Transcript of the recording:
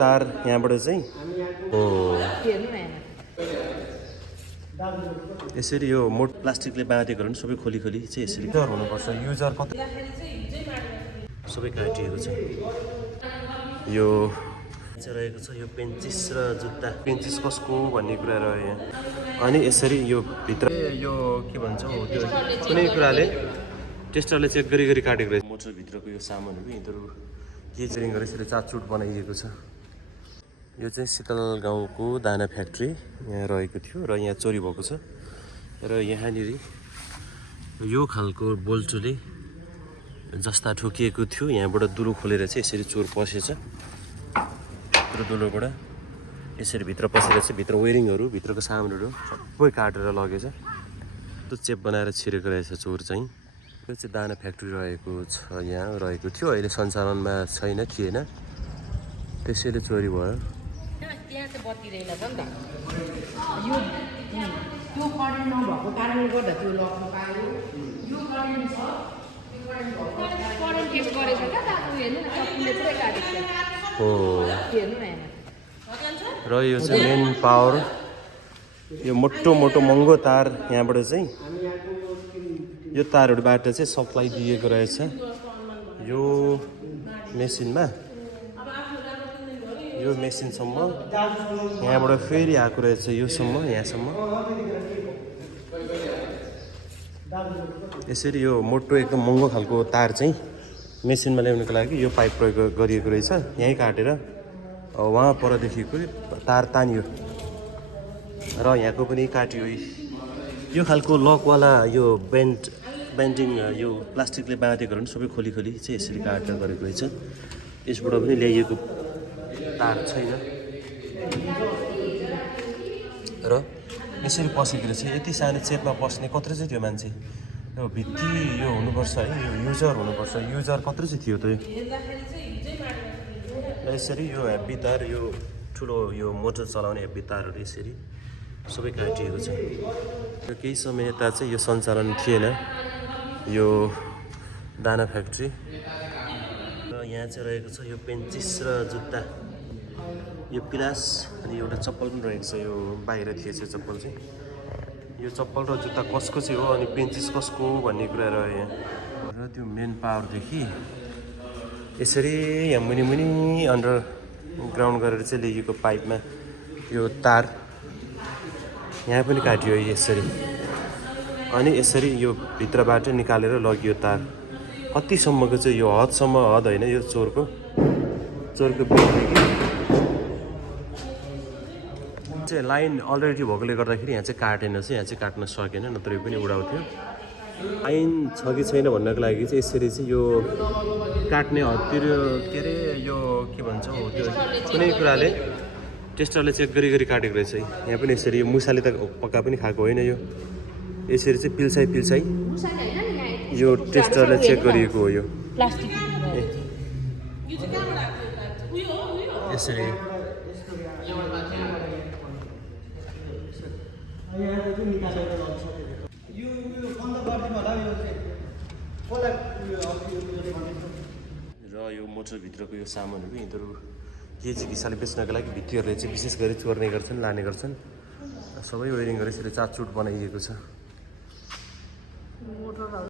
तार यहाँबाट चाहिँ यसरी यो मोट प्लास्टिकले बाँधेको पनि सबै खोली खोली चाहिँ यसरी युजर हुनुपर्छ। युजर कति सबै काटिएको छ। यो रहेको छ यो पेन्चिस र जुत्ता। पेन्चिस कसको भन्ने कुरा रह्यो यहाँ। अनि यसरी यो भित्र यो के भन्छ हो त्यो कुनै कुराले टेस्टरले चेक गरी गरी काटेको रहेछ। मोटरभित्रको यो सामानहरू यिनीहरू के चाहिँ गरेर यसरी चाटचुट बनाइएको छ। यो चाहिँ शीतल गाउँको दाना फ्याक्ट्री यहाँ रहेको थियो र यहाँ चोरी भएको छ। र यहाँनिर यो खालको बोल्टोले जस्ता ठोकिएको थियो। यहाँबाट दुलो खोलेर चाहिँ यसरी चोर पसेछ। दुलोबाट यसरी भित्र पसेर चाहिँ भित्र वेरिङहरू भित्रको सामानहरू सबै काटेर लगेछ। त्यो चेप बनाएर छिरेको रहेछ चोर चाहिँ। यो चाहिँ दाना फ्याक्ट्री रहेको छ यहाँ रहेको थियो। अहिले सञ्चालनमा छैन थिएन त्यसैले चोरी भयो। त्यहाँ चाहिँ बत्ती रहेनछ नि त। यो त्यो करेन्ट नभएको कारणले गर्दा त्यो लग्न पायो। यो करेन्ट छ करेन्ट टेस्ट गरेछ क्या त हेर्नु न सबले पुरै काटेको छ। हेर्नु न र यो चाहिँ मेन पावर यो मोटो मोटो महँगो तार यहाँबाट चाहिँ यो तारहरूबाट चाहिँ सप्लाई दिएको रहेछ यो मेसिनमा। यो मेसिनसम्म यहाँबाट फेरि आएको रहेछ योसम्म यहाँसम्म। यसरी यो मोटो एकदम महँगो खालको तार चाहिँ मेसिनमा ल्याउनको लागि यो पाइप प्रयोग गरिएको रहेछ। यहीँ काटेर वहाँ परदेखिको तार तानियो र यहाँको पनि काटियो। यो खालको लकवाला यो बेन्डिङ यो प्लास्टिकले बाँधेको पनि सबै खोली खोली चाहिँ यसरी काटेर गरेको रहेछ। यसबाट पनि ल्याइएको तार छैन र यसरी पसेको रहेछ। यति सानो चेपमा पस्ने कत्रो चाहिँ थियो मान्छे। यो भित्ती यो हुनुपर्छ है यो युजर हुनुपर्छ। युजर कत्रो चाहिँ थियो त यो। यसरी यो हेब्बी तार यो ठुलो यो मोटर चलाउने हेब्बी तारहरू यसरी सबै काटिएको छ। र केही समय यता चाहिँ यो सञ्चालन थिएन यो दाना फ्याक्ट्री। र यहाँ चाहिँ रहेको छ यो पेन्चिस र जुत्ता यो पिलास अनि एउटा चप्पल पनि रहेको छ। यो बाहिर थिएछ चप्पल चाहिँ। यो चप्पल र जुत्ता कसको चाहिँ हो अनि पेन्चिस कसको भन्ने कुरा रह्यो यहाँ। र त्यो मेन पावरदेखि यसरी यहाँ मुनि मुनि अन्डरग्राउन्ड गरेर चाहिँ ल्याइएको पाइपमा यो तार यहाँ पनि काटियो यसरी। अनि यसरी यो भित्रबाट निकालेर लगियो तार। कतिसम्मको चाहिँ यो हदसम्म हद होइन यो चोरको चाहिँ लाइन अलरेडी भएकोले गर्दाखेरि यहाँ चाहिँ काटेन चाहिँ यहाँ चाहिँ काट्न सकेन नत्र यो पनि उडाउँथ्यो। लाइन छ कि छैन भन्नको लागि चाहिँ यसरी चाहिँ यो काट्ने हदतिर के अरे यो के भन्छ हो त्यो कुनै कुराले टेस्टरले चेक गरी गरी काटेको रहेछ। यहाँ पनि यसरी यो मुसाले त पक्का पनि खाएको होइन। यो यसरी चाहिँ पिल्साइ यो टेस्टरले चेक गरिएको हो यो यसरी। र यो मोटरभित्रको यो सामानहरू यिनीहरू के चाहिँ किसानले बेच्नको लागि भित्तीहरूले चाहिँ विशेष गरी चोर्ने गर्छन् लाने गर्छन्। सबै वेरिङ गरेर यसरी चाटचुट बनाइएको छ।